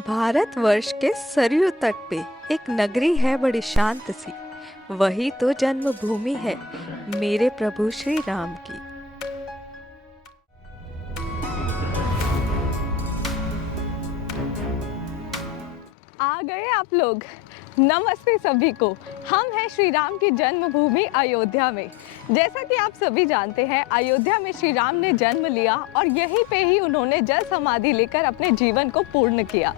भारतवर्ष के सरयू तट पे एक नगरी है बड़ी शांत सी। वही तो जन्मभूमि है मेरे प्रभु श्री राम की। आ गए आप लोग। नमस्ते सभी को। हम हैं श्री राम की जन्मभूमि अयोध्या में। जैसा कि आप सभी जानते हैं, अयोध्या में श्री राम ने जन्म लिया और यहीं पे ही उन्होंने जल समाधि लेकर अपने जीवन को पूर्ण किया।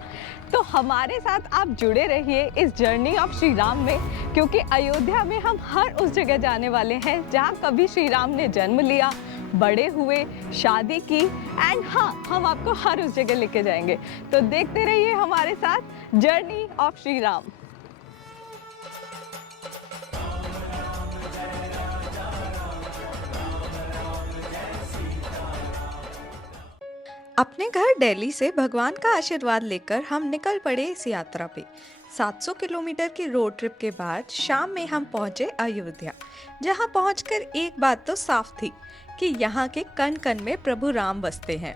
तो हमारे साथ आप जुड़े रहिए इस जर्नी ऑफ श्री राम में, क्योंकि अयोध्या में हम हर उस जगह जाने वाले हैं जहाँ कभी श्री राम ने जन्म लिया, बड़े हुए, शादी की, एंड हाँ, हम आपको हर उस जगह लेके जाएंगे। तो देखते रहिए हमारे साथ जर्नी ऑफ श्री राम। अपने घर दिल्ली से भगवान का आशीर्वाद लेकर हम निकल पड़े इस यात्रा पे। 700 किलोमीटर की रोड ट्रिप के बाद शाम में हम पहुंचे अयोध्या, जहां पहुंचकर एक बात तो साफ थी कि यहाँ के कण कण में प्रभु राम बसते हैं।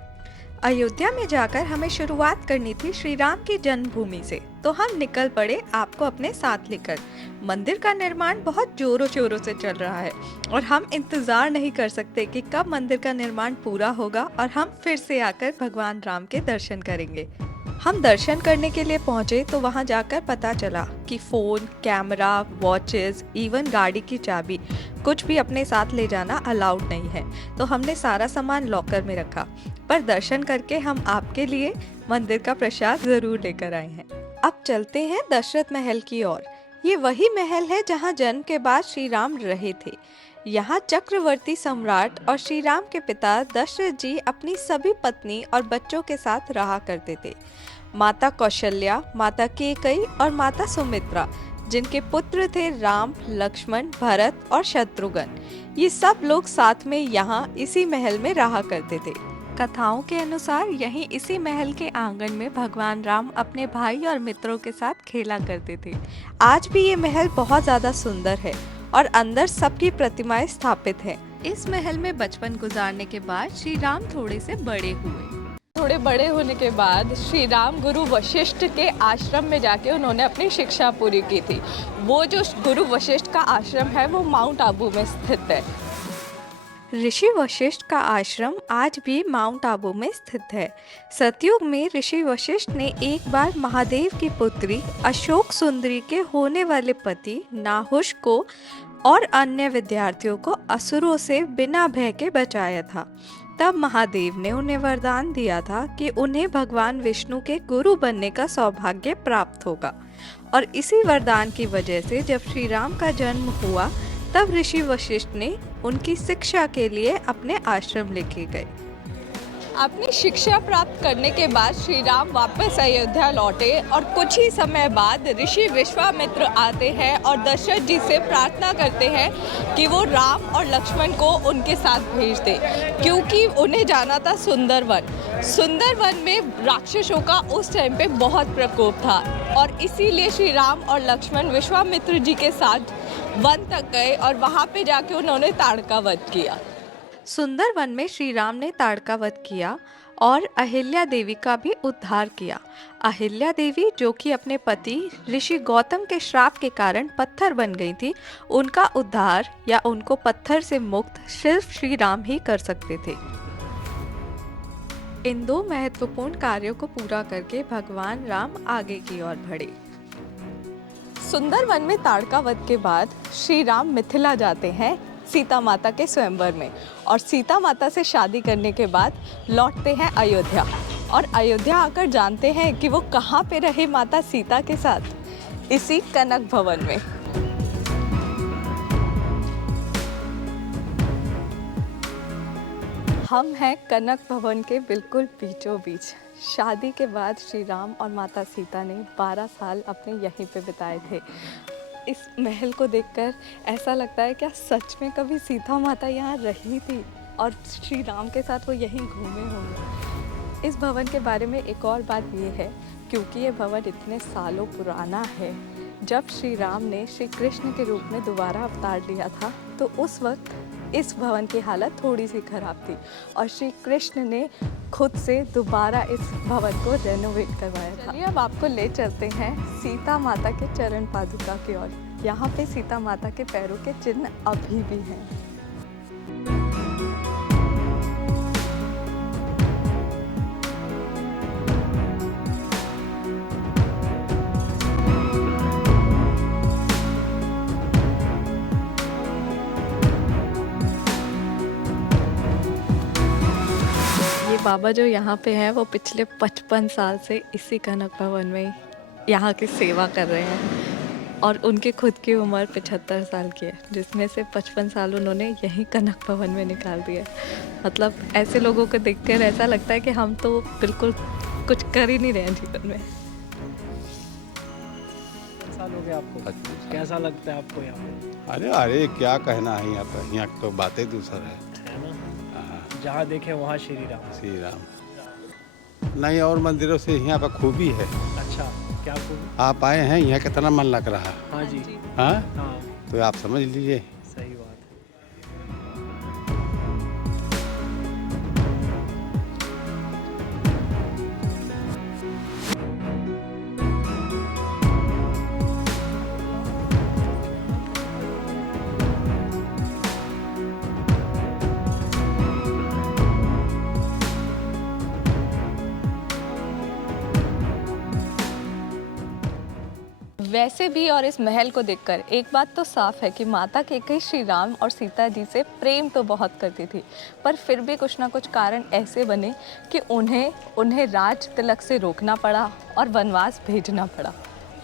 अयोध्या में जाकर हमें शुरुआत करनी थी श्री राम की जन्मभूमि से, तो हम निकल पड़े आपको अपने साथ लेकर। मंदिर का निर्माण बहुत जोरों शोरों से चल रहा है और हम इंतजार नहीं कर सकते कि कब मंदिर का निर्माण पूरा होगा और हम फिर से आकर भगवान राम के दर्शन करेंगे। हम दर्शन करने के लिए पहुंचे तो वहां जाकर पता चला कि फोन, कैमरा, वॉचेस, इवन गाड़ी की चाबी कुछ भी अपने साथ ले जाना अलाउड नहीं है। तो हमने सारा सामान लॉकर में रखा, पर दर्शन करके हम आपके लिए मंदिर का प्रसाद जरूर लेकर आए हैं। अब चलते हैं दशरथ महल की ओर। ये वही महल है जहाँ जन्म के बाद श्री राम रहे थे। यहाँ चक्रवर्ती सम्राट और श्री राम के पिता दशरथ जी अपनी सभी पत्नी और बच्चों के साथ रहा करते थे। माता कौशल्या, माता केकई और माता सुमित्रा, जिनके पुत्र थे राम, लक्ष्मण, भरत और शत्रुघ्न, ये सब लोग साथ में यहाँ इसी महल में रहा करते थे। कथाओं के अनुसार यहीं इसी महल के आंगन में भगवान राम अपने भाई और मित्रों के साथ खेला करते थे। आज भी ये महल बहुत ज्यादा सुंदर है और अंदर सबकी प्रतिमाएं स्थापित है। इस महल में बचपन गुजारने के बाद श्री राम थोड़े से बड़े हुए। थोड़े बड़े होने के बाद श्री राम गुरु वशिष्ठ के आश्रम में जाके उन्होंने अपनी शिक्षा पूरी की थी। वो जो गुरु वशिष्ठ का आश्रम है वो माउंट आबू में स्थित है। ऋषि वशिष्ठ का आश्रम आज भी माउंट आबू में स्थित है। सतयुग में ऋषि वशिष्ठ ने एक बार महादेव की पुत्री अशोक सुंदरी के होने वाले पति नाहुष को और अन्य विद्यार्थियों को असुरों से बिना भय के बचाया था। तब महादेव ने उन्हें वरदान दिया था कि उन्हें भगवान विष्णु के गुरु बनने का सौभाग्य प्राप्त होगा, और इसी वरदान की वजह से जब श्री राम का जन्म हुआ तब ऋषि वशिष्ठ ने उनकी शिक्षा के लिए अपने आश्रम लेके गए। अपनी शिक्षा प्राप्त करने के बाद श्री राम वापस अयोध्या लौटे और कुछ ही समय बाद ऋषि विश्वामित्र आते हैं और दशरथ जी से प्रार्थना करते हैं कि वो राम और लक्ष्मण को उनके साथ भेज दे, क्योंकि उन्हें जाना था सुंदरवन। सुंदरवन में राक्षसों का उस टाइम पे बहुत प्रकोप था और इसीलिए श्री राम और लक्ष्मण विश्वामित्र जी के साथ वन तक गए और वहाँ पे जाके उन्होंने ताड़का वध किया। सुंदरवन में श्री राम ने ताड़का वध किया और अहिल्या देवी का भी उद्धार किया। अहिल्या देवी, जो कि अपने पति ऋषि गौतम के श्राप के कारण पत्थर बन गई थी, उनका उद्धार या उनको पत्थर से मुक्त सिर्फ श्री राम ही कर सकते थे। इन दो महत्वपूर्ण कार्यों को पूरा करके भगवान राम आगे की ओर बढ़े। सुंदरवन में ताड़का वध के बाद श्री राम मिथिला जाते हैं सीता माता के स्वयंवर में, और सीता माता से शादी करने के बाद लौटते हैं अयोध्या, और अयोध्या आकर जानते हैं कि वो कहाँ पे रहे माता सीता के साथ, इसी कनक भवन में। हम हैं कनक भवन के बिल्कुल बीचों बीच। शादी के बाद श्री राम और माता सीता ने 12 साल अपने यहीं पे बिताए थे। इस महल को देखकर ऐसा लगता है क्या सच में कभी सीता माता यहाँ रही थी और श्री राम के साथ वो यहीं घूमे होंगे। इस भवन के बारे में एक और बात ये है, क्योंकि ये भवन इतने सालों पुराना है, जब श्री राम ने श्री कृष्ण के रूप में दोबारा अवतार लिया था तो उस वक्त इस भवन की हालत थोड़ी सी खराब थी और श्री कृष्ण ने खुद से दोबारा इस भवन को रेनोवेट करवाया था। चलिए अब आपको ले चलते हैं सीता माता के चरण पादुका की ओर। यहाँ पे सीता माता के पैरों के चिन्ह अभी भी हैं। ये बाबा जो यहाँ पे हैं वो पिछले 55 साल से इसी कनक भवन में यहाँ की सेवा कर रहे हैं और उनकी खुद की उम्र 75 साल की है, जिसमें से 55 साल उन्होंने यहीं कनक भवन में निकाल दिया। मतलब ऐसे लोगों को देखकर ऐसा लगता है कि हम तो बिल्कुल कुछ कर ही नहीं रहे हैं जीवन में। साल हो गया आपको? कैसा लगता है आपको यहाँ पे? अरे अरे क्या कहना है यहाँ पर, यहाँ तो बातें दूसरा है ना? हाँ, जहाँ देखे वहाँ श्री राम। श्री राम नहीं, और मंदिरों से यहाँ पर खूबी है। अच्छा, क्या खूबी? आप आए हैं, यहाँ कितना मन लग रहा है। हाँ जी। हाँ, हाँ, तो आप समझ लीजिए। सही बात है। वैसे भी और इस महल को देखकर एक बात तो साफ है कि माता कैकेयी श्री राम और सीता जी से प्रेम तो बहुत करती थी, पर फिर भी कुछ ना कुछ कारण ऐसे बने कि उन्हें राज तिलक से रोकना पड़ा और वनवास भेजना पड़ा।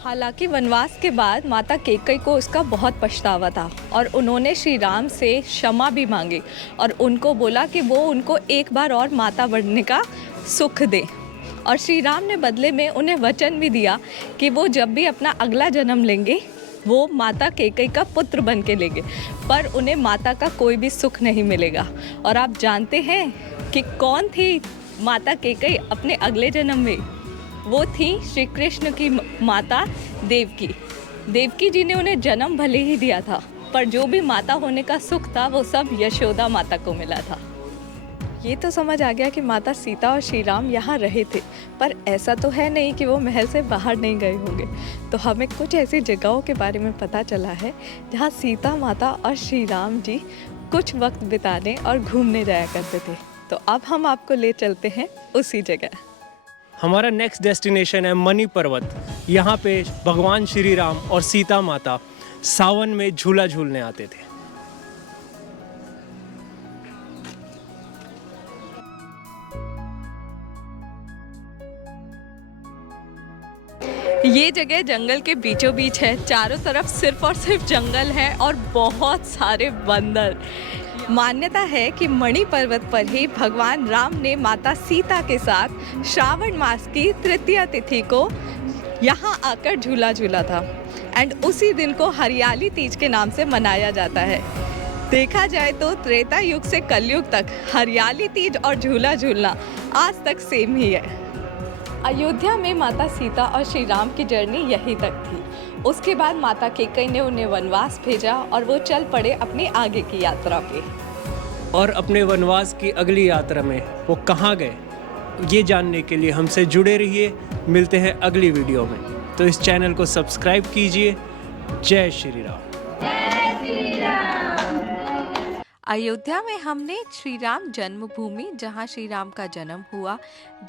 हालांकि वनवास के बाद माता कैकेयी को उसका बहुत पछतावा था और उन्होंने श्री राम से क्षमा भी मांगी और उनको बोला कि वो उनको एक बार और माता बनने का सुख दे। और श्री राम ने बदले में उन्हें वचन भी दिया कि वो जब भी अपना अगला जन्म लेंगे वो माता कैकेयी का पुत्र बन के लेंगे, पर उन्हें माता का कोई भी सुख नहीं मिलेगा। और आप जानते हैं कि कौन थी माता कैकेयी अपने अगले जन्म में? वो थी श्री कृष्ण की माता देवकी। देवकी जी ने उन्हें जन्म भले ही दिया था, पर जो भी माता होने का सुख था वो सब यशोदा माता को मिला था। ये तो समझ आ गया कि माता सीता और श्री राम यहाँ रहे थे, पर ऐसा तो है नहीं कि वो महल से बाहर नहीं गए होंगे। तो हमें कुछ ऐसी जगहों के बारे में पता चला है जहाँ सीता माता और श्री राम जी कुछ वक्त बिताने और घूमने जाया करते थे। तो अब हम आपको ले चलते हैं उसी जगह। हमारा नेक्स्ट डेस्टिनेशन है मणि पर्वत। यहाँ पे भगवान श्री राम और सीता माता सावन में झूला झूलने आते थे। ये जगह जंगल के बीचों बीच है, चारों तरफ सिर्फ और सिर्फ जंगल है और बहुत सारे बंदर। मान्यता है कि मणि पर्वत पर ही भगवान राम ने माता सीता के साथ श्रावण मास की तृतीया तिथि को यहाँ आकर झूला झूला था एंड उसी दिन को हरियाली तीज के नाम से मनाया जाता है। देखा जाए तो त्रेता युग से कलयुग तक हरियाली तीज और झूला झूलना आज तक सेम ही है। अयोध्या में माता सीता और श्री राम की जर्नी यहीं तक थी। उसके बाद माता कैकेयी ने उन्हें वनवास भेजा और वो चल पड़े अपनी आगे की यात्रा पे। और अपने वनवास की अगली यात्रा में वो कहाँ गए, ये जानने के लिए हमसे जुड़े रहिए। मिलते हैं अगली वीडियो में, तो इस चैनल को सब्सक्राइब कीजिए। जय श्री राम। अयोध्या में हमने श्री राम जन्मभूमि जहाँ श्री राम का जन्म हुआ,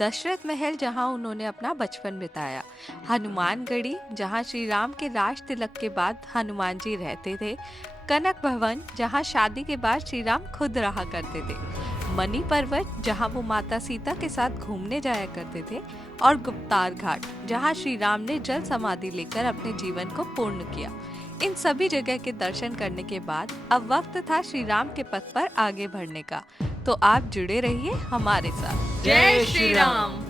दशरथ महल जहाँ उन्होंने अपना बचपन बिताया, हनुमानगढ़ी जहाँ श्री राम के राज तिलक के बाद हनुमान जी रहते थे, कनक भवन जहाँ शादी के बाद श्री राम खुद रहा करते थे, मणि पर्वत जहाँ वो माता सीता के साथ घूमने जाया करते थे, और गुप्तार घाट जहाँ श्री राम ने जल समाधि लेकर अपने जीवन को पूर्ण किया। इन सभी जगह के दर्शन करने के बाद अब वक्त था श्री राम के पथ पर आगे बढ़ने का। तो आप जुड़े रहिए हमारे साथ। जय श्री राम।